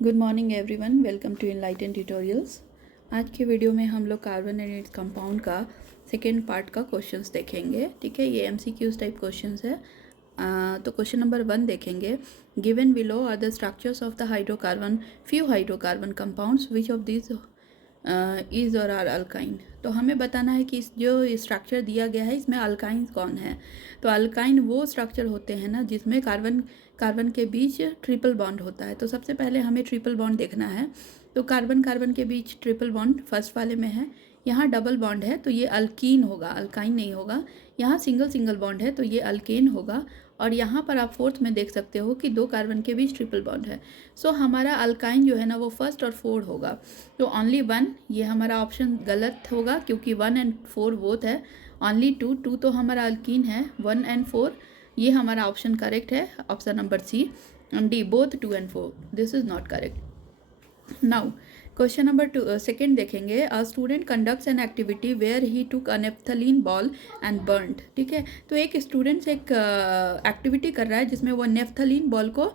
Good morning everyone, welcome to Enlighten Tutorials. आज के video में हम लोग कार्बन एंड इट्स कंपाउंड का सेकेंड पार्ट का क्वेश्चंस देखेंगे। ठीक है, ये एमसीक्यूज टाइप क्वेश्चंस है। तो क्वेश्चन नंबर 1 देखेंगे। Given below are the structures of the hydrocarbon few hydrocarbon compounds which of this is or are alkyne. तो हमें बताना है कि इस जो स्ट्रक्चर दिया गया है इसमें अल्काइन कौन है। तो अल्काइन वो स्ट्रक्चर होते हैं ना जिसमें कार्बन के बीच ट्रिपल बॉन्ड होता है। तो सबसे पहले हमें ट्रिपल बॉन्ड देखना है। तो कार्बन कार्बन के बीच ट्रिपल बॉन्ड फर्स्ट वाले में है। यहाँ डबल बॉन्ड है तो ये अल्कीन होगा, अल्काइन नहीं होगा। यहाँ सिंगल सिंगल बॉन्ड है तो ये अल्केन होगा। और यहाँ पर आप फोर्थ में देख सकते हो कि दो कार्बन के बीच ट्रिपल बॉन्ड है। सो हमारा अल्काइन जो है ना वो फर्स्ट और फोर्थ होगा। तो ओनली वन, ये हमारा ऑप्शन गलत होगा क्योंकि 1 एंड 4 बोथ है। ओनली 2 तो हमारा अल्कीन है। 1 एंड 4 ये हमारा ऑप्शन करेक्ट है, option number C. D both 2 and 4, this is not correct. Now question number 2 second देखेंगे। A student conducts an activity where he took a naphthalene ball and burned. ठीक है, तो एक student एक activity कर रहा है जिसमें वो नेफ्थलीन बॉल को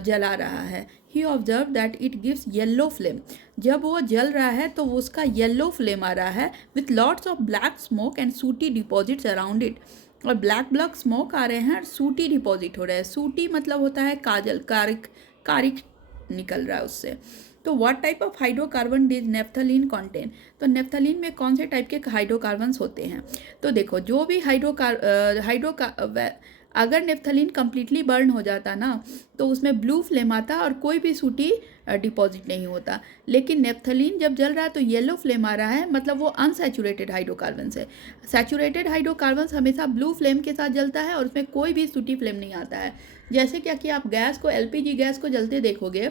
जला रहा है। He observe that it gives yellow flame. जब वो जल रहा है तो उसका येलो फ्लेम आ रहा है with lots of black smoke and सूटी डिपॉजिट्स अराउंड इट। और ब्लैक ब्लैक स्मोक आ रहे हैं और सूटी डिपॉजिट हो रहा है। सूटी मतलब होता है काजल, कारिक कारिक निकल रहा है उससे। तो what type of hydrocarbon does naphthalene contain. तो नेफ्थलीन में कौन से टाइप के हाइड्रोकार्बन्स होते हैं। तो देखो जो भी अगर नेफ्थलीन कम्प्लीटली बर्न हो जाता ना तो उसमें ब्लू फ्लेम आता और कोई भी सूटी डिपॉजिट नहीं होता। लेकिन नेफ्थलीन जब जल रहा है तो येलो फ्लेम आ रहा है, मतलब वो अनसैचुरेटेड हाइड्रोकार्बन्स है। सैचुरेटेड हाइड्रोकार्बन्स हमेशा ब्लू फ्लेम के साथ जलता है और उसमें कोई भी सूटी फ्लेम नहीं आता है। जैसे क्या कि आप गैस को, एलपीजी गैस को जलते देखोगे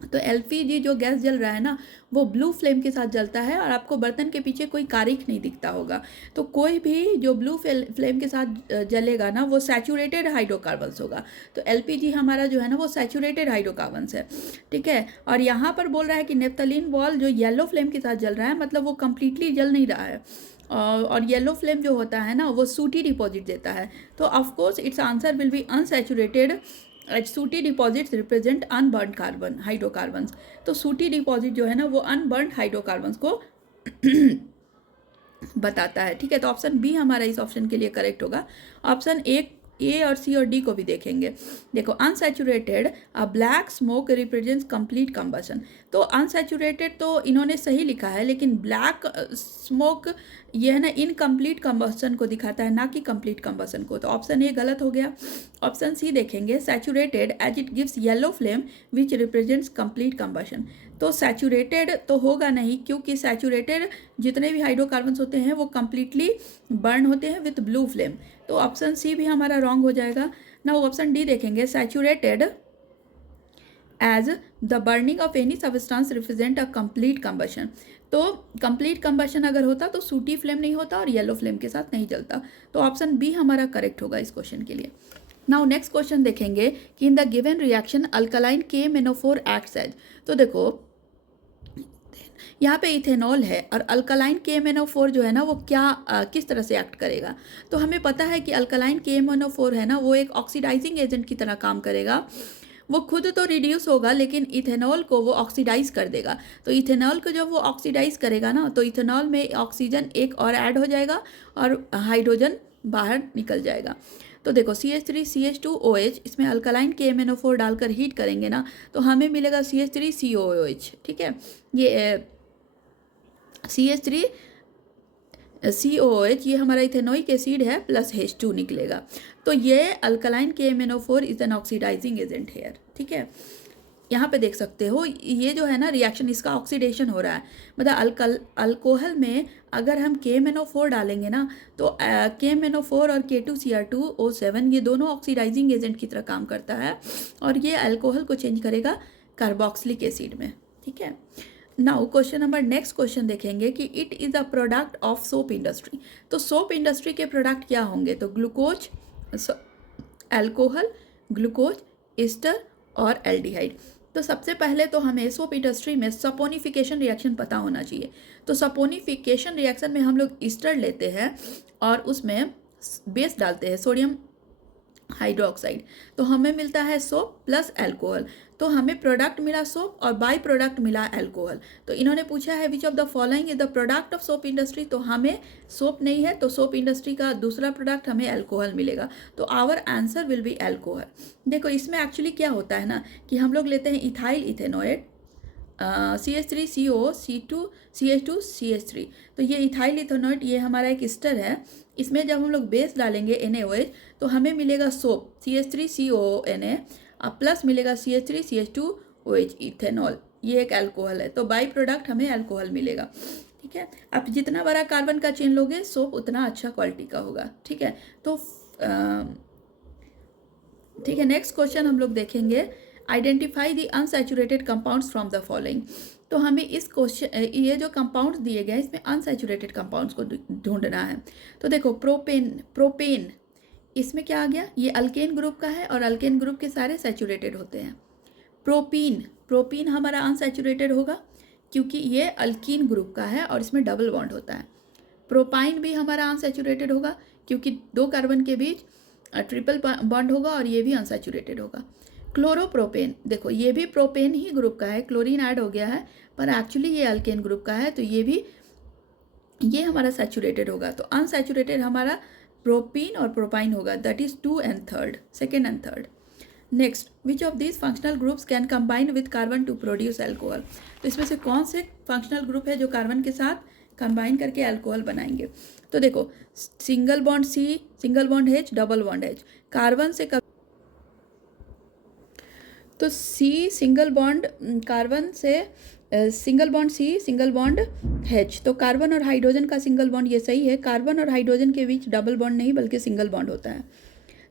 तो एलपीजी जो गैस जल रहा है ना वो ब्लू फ्लेम के साथ जलता है और आपको बर्तन के पीछे कोई कारिक नहीं दिखता होगा। तो कोई भी जो ब्लू फ्लेम के साथ जलेगा ना वो सैचुरेटेड हाइड्रोकार्बन्स होगा। तो एलपीजी हमारा जो है ना वो सैचुरेटेड हाइड्रोकार्बन्स है। ठीक है, और यहाँ पर बोल रहा है कि नेफ्थलीन बॉल जो येलो फ्लेम के साथ जल रहा है मतलब वो कम्प्लीटली जल नहीं रहा है। और येलो फ्लेम जो होता है ना वो सूटी डिपॉजिट देता है। तो of course it's answer will B unsaturated. सूटी deposits represent unburn carbon hydrocarbons. तो सूटी डिपॉजिट जो है ना वो अनबर्न हाइड्रोकार्बन्स को बताता है। ठीक है, तो ऑप्शन बी हमारा इस ऑप्शन के लिए करेक्ट होगा। ऑप्शन ए और सी और डी को भी देखेंगे। देखो अनसैचुरेटेड अ black smoke represents complete combustion. तो अनसैचुरेटेड तो इन्होंने सही लिखा है लेकिन ब्लैक स्मोक ये है ना इनकम्प्लीट कंबशन को दिखाता है, ना कि कंप्लीट कंबशन को। तो ऑप्शन ए गलत हो गया। ऑप्शन सी देखेंगे। Saturated as it gives yellow flame which represents complete combustion. तो सैचुरेटेड तो होगा नहीं क्योंकि सैचुरेटेड जितने भी हाइड्रोकार्बन्स होते हैं वो कंप्लीटली बर्न होते हैं विथ ब्लू फ्लेम। तो ऑप्शन सी भी हमारा रॉन्ग हो जाएगा ना। ऑप्शन डी देखेंगे। Saturated as the burning of any substance represent a complete combustion. तो कंप्लीट कंबशन अगर होता तो सूटी फ्लेम नहीं होता और येलो फ्लेम के साथ नहीं जलता। तो ऑप्शन बी हमारा करेक्ट होगा इस क्वेश्चन के लिए। नाउ नेक्स्ट क्वेश्चन देखेंगे कि in the given reaction alkaline KMnO4 acts as. तो देखो यहाँ पे इथेनॉल है और अल्कलाइन KMnO4 जो है ना वो किस तरह से एक्ट करेगा। तो हमें पता है कि अल्कलाइन KMnO4 है ना वो एक ऑक्सीडाइजिंग एजेंट की तरह काम करेगा। वो खुद तो रिड्यूस होगा लेकिन इथेनॉल को वो ऑक्सीडाइज कर देगा। तो इथेनॉल को जब वो ऑक्सीडाइज करेगा ना तो इथेनॉल में ऑक्सीजन एक और ऐड हो जाएगा और हाइड्रोजन बाहर निकल जाएगा। तो देखो CH3CH2OH, इसमें अल्कलाइन KMnO4 डालकर हीट करेंगे ना तो हमें मिलेगा CH3COOH। ठीक है, ये CH3COOH ये हमारा इथेनोइक एसिड है प्लस H2 निकलेगा। तो ये alkaline KMnO4 is an oxidising agent here. ठीक है, यहाँ पे देख सकते हो ये जो है ना रिएक्शन इसका ऑक्सीडेशन हो रहा है। मतलब अल्कोहल में अगर हम KMnO4 डालेंगे ना तो KMnO4 और K2Cr2O7 ये दोनों ऑक्सीडाइजिंग एजेंट की तरह काम करता है और ये अल्कोहल को चेंज करेगा कार्बोक्सिलिक एसिड में। ठीक है, now question number next question देखेंगे कि it is a product of soap industry. तो सोप इंडस्ट्री के प्रोडक्ट क्या होंगे। तो ग्लूकोज, अल्कोहल, ग्लूकोज, एस्टर और एल्डिहाइड। तो सबसे पहले तो हमें सोप इंडस्ट्री में सपोनिफिकेशन रिएक्शन पता होना चाहिए। तो सपोनिफिकेशन रिएक्शन में हम लोग ईस्टर लेते हैं और उसमें बेस डालते हैं, सोडियम हाइड्रोक्साइड। तो हमें मिलता है सोप प्लस अल्कोहल, तो हमें प्रोडक्ट मिला सोप और बाई प्रोडक्ट मिला अल्कोहल। तो इन्होंने पूछा है which of the following is the product of soap industry, तो हमें सोप नहीं है तो सोप इंडस्ट्री का दूसरा प्रोडक्ट हमें अल्कोहल मिलेगा, तो our answer will be alcohol. देखो इसमें एक्चुअली क्या होता है ना कि हम लोग लेते हैं इथाइल इथेनॉएट CH3CO CH2CH3, तो ये इथाइल इथेनॉएट ये हमारा एक एस्टर है। इसमें जब हम लोग बेस डालेंगे NaOH तो हमें मिलेगा सोप CH3CONA प्लस मिलेगा CH3CH2OH इथेनॉल, ये एक अल्कोहल है, तो बाई प्रोडक्ट हमें अल्कोहल मिलेगा। ठीक है, आप जितना बड़ा कार्बन का चेन लोगे सोप उतना अच्छा क्वालिटी का होगा। ठीक है, तो ठीक है, नेक्स्ट क्वेश्चन हम लोग देखेंगे, identify the unsaturated compounds from the following. तो हमें इस क्वेश्चन ये जो कंपाउंड्स दिए गए इसमें अनसैचुरेटेड कंपाउंड्स को ढूंढना है। तो देखो प्रोपेन इसमें क्या आ गया, ये अल्केन ग्रुप का है और अल्केन ग्रुप के सारे सैचुरेटेड होते हैं। प्रोपीन हमारा अनसैचुरेटेड होगा क्योंकि ये अल्कीन ग्रुप का है और इसमें डबल बॉन्ड होता है। प्रोपाइन भी हमारा अनसैचुरेटेड होगा क्योंकि 2 कार्बन के बीच ट्रिपल बॉन्ड होगा और ये भी अनसैचुरेटेड होगा। क्लोरोप्रोपेन, देखो ये भी प्रोपेन ही ग्रुप का है, क्लोरीन ऐड हो गया है पर एक्चुअली ये अल्केन ग्रुप का है, तो ये हमारा सैचुरेटेड होगा। तो अनसैचुरेटेड हमारा प्रोपीन और प्रोपाइन होगा, that is 2 and 3rd, second and third. Next, which of these functional groups can combine with carbon to produce alcohol, तो इसमें से कौन से फंक्शनल ग्रुप है जो कार्बन के साथ कंबाइन करके अल्कोहल बनाएंगे। तो देखो single bond C, single bond H, double bond H, carbon से तो C सिंगल बॉन्ड कार्बन से single bond C single bond H, तो कार्बन और हाइड्रोजन का सिंगल बॉन्ड ये सही है, कार्बन और हाइड्रोजन के बीच डबल बॉन्ड नहीं बल्कि सिंगल बॉन्ड होता है,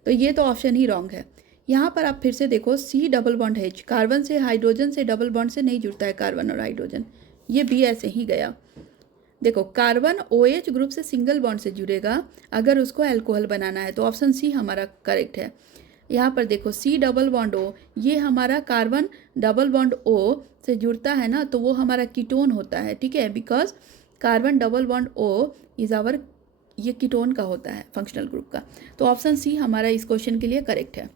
तो ये तो ऑप्शन ही रॉन्ग है। यहाँ पर आप फिर से देखो C double bond H, carbon से हाइड्रोजन से डबल बॉन्ड से नहीं जुड़ता है कार्बन और हाइड्रोजन, ये भी ऐसे ही गया। देखो कार्बन OH ग्रुप से सिंगल बॉन्ड से जुड़ेगा अगर उसको अल्कोहल बनाना है, तो ऑप्शन C हमारा करेक्ट है। यहाँ पर देखो C डबल बॉन्ड O, ये हमारा कार्बन डबल बॉन्ड O से जुड़ता है ना, तो वो हमारा कीटोन होता है। ठीक है, because carbon double bond O is our, ये कीटोन का होता है फंक्शनल ग्रुप का, तो ऑप्शन C हमारा इस क्वेश्चन के लिए करेक्ट है।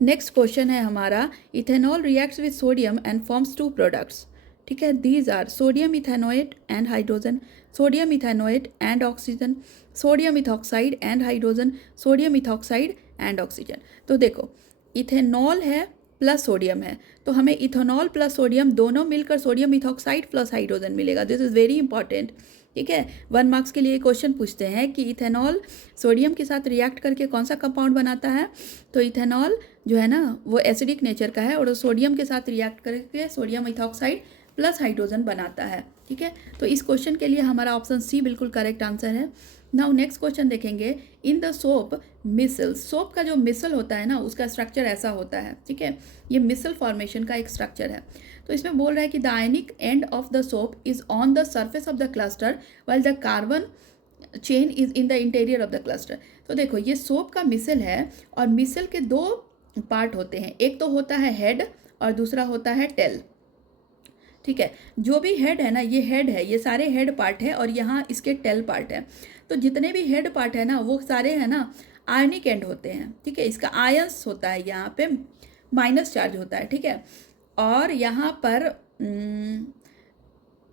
नेक्स्ट क्वेश्चन है हमारा, ethanol reacts with sodium and forms 2 products. ठीक है, these are sodium ethanoate and hydrogen, sodium ethanoate and oxygen, sodium ethoxide and hydrogen, sodium ethoxide and oxygen. तो देखो इथेनॉल है प्लस सोडियम है, तो हमें इथेनॉल प्लस सोडियम दोनों मिलकर सोडियम इथॉक्साइड प्लस हाइड्रोजन मिलेगा, दिस इज़ वेरी इंपॉर्टेंट। ठीक है, 1 मार्क्स के लिए क्वेश्चन पूछते हैं कि इथेनॉल सोडियम के साथ रिएक्ट करके कौन सा कंपाउंड बनाता है, तो इथेनॉल जो है ना वो एसिडिक नेचर का है और सोडियम के साथ रिएक्ट करके सोडियम इथॉक्साइड प्लस हाइड्रोजन बनाता है। ठीक है, तो इस क्वेश्चन के लिए हमारा ऑप्शन C बिल्कुल करेक्ट आंसर है। नाउ नेक्स्ट क्वेश्चन देखेंगे, in the soap micelle, soap का जो मिसल होता है ना उसका स्ट्रक्चर ऐसा होता है। ठीक है, ये मिसल फॉर्मेशन का एक स्ट्रक्चर है। तो इसमें बोल रहा है कि the ionic end of the soap is on the surface of the cluster while the carbon chain is in the interior of the cluster. तो देखो ये सोप का मिसल है और मिसल के 2 पार्ट होते हैं, एक तो होता है हेड और दूसरा होता है टेल। ठीक है, जो भी हेड है ना ये हेड है, ये सारे हेड पार्ट है और यहाँ इसके टेल पार्ट है। तो जितने भी हेड पार्ट है ना वो सारे है ना आयनिक एंड होते हैं। ठीक है, इसका आयंस होता है, यहाँ पे माइनस चार्ज होता है। ठीक है, और यहाँ पर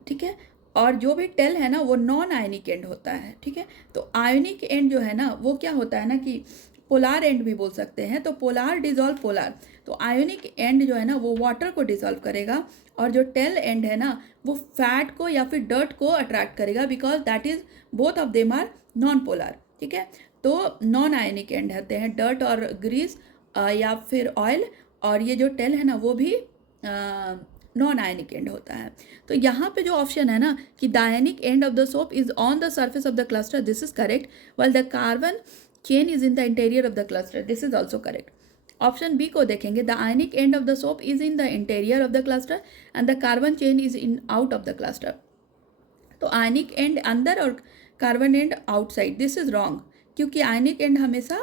ठीक है, और जो भी टेल है ना वो नॉन आयनिक एंड होता है। ठीक है, तो आयनिक एंड जो है ना वो क्या होता है ना कि पोलार एंड भी बोल सकते हैं, तो पोलार डिजॉल्व पोलार, तो आयोनिक एंड जो है ना वो वाटर को डिजॉल्व करेगा और जो टेल एंड है ना वो फैट को या फिर डर्ट को अट्रैक्ट करेगा, because that is both of them are non polar. ठीक है, तो नॉन आयोनिक एंड होते हैं डर्ट और ग्रीस या फिर ऑयल, और ये जो टेल है ना वो भी नॉन आयनिक एंड होता है। तो यहाँ पे जो ऑप्शन है ना कि the ionic end of the soap is on the surface of the cluster, this is correct, while the carbon chain is in the interior of the cluster, this is also correct. Option B को देखेंगे, the ionic end of the soap is in the interior of the cluster and the carbon chain is in out of the cluster. तो ionic end अंदर और carbon end outside, this is wrong, क्योंकि ionic and हमेशा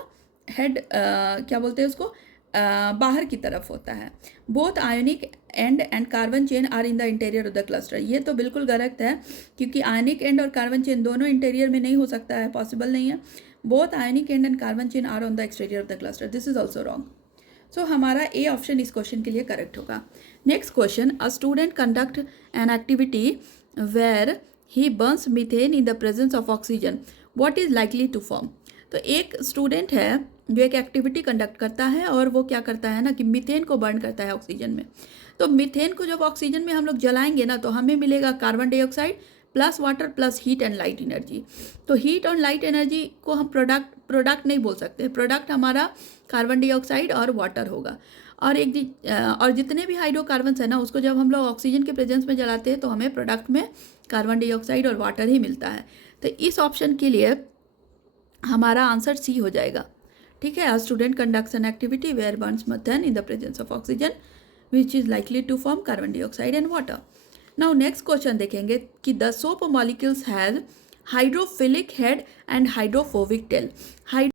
head क्या बोलते हैं उसको बाहर की तरफ होता है। Both ionic end carbon chain are in the interior of the cluster, ये तो बिल्कुल गलत है, क्योंकि आयनिक एंड और कार्बन चेन दोनों इंटीरियर में नहीं हो सकता है, पॉसिबल नहीं है, both ionic end and carbon chain are on the exterior of the cluster, this is also wrong. So हमारा ए ऑप्शन इस क्वेश्चन के लिए करेक्ट होगा। Next question, a student conduct N activity where he burns methane in the presence of oxygen, what is likely to form. तो एक student है जो एक एक्टिविटी कंडक्ट करता है और वो क्या करता है ना कि मीथेन को बर्न करता है ऑक्सीजन में। तो मीथेन को जब ऑक्सीजन में हम लोग जलाएंगे ना तो हमें मिलेगा carbon dioxide plus water plus heat and light energy. तो हीट और लाइट एनर्जी को हम प्रोडक्ट नहीं बोल सकते, प्रोडक्ट हमारा कार्बन डाइऑक्साइड और वाटर होगा। और जितने भी हाइड्रोकार्बन्स है ना उसको जब हम लोग ऑक्सीजन के प्रेजेंस में जलाते हैं तो हमें प्रोडक्ट में कार्बन डाइऑक्साइड और वाटर ही मिलता है। तो इस ऑप्शन के लिए हमारा आंसर सी हो जाएगा। ठीक है, a student conducts an activity where burns methane in the presence of oxygen which is likely to form carbon dioxide and water. Now next question देखेंगे कि the soap molecules has hydrophilic head and hydrophobic tell.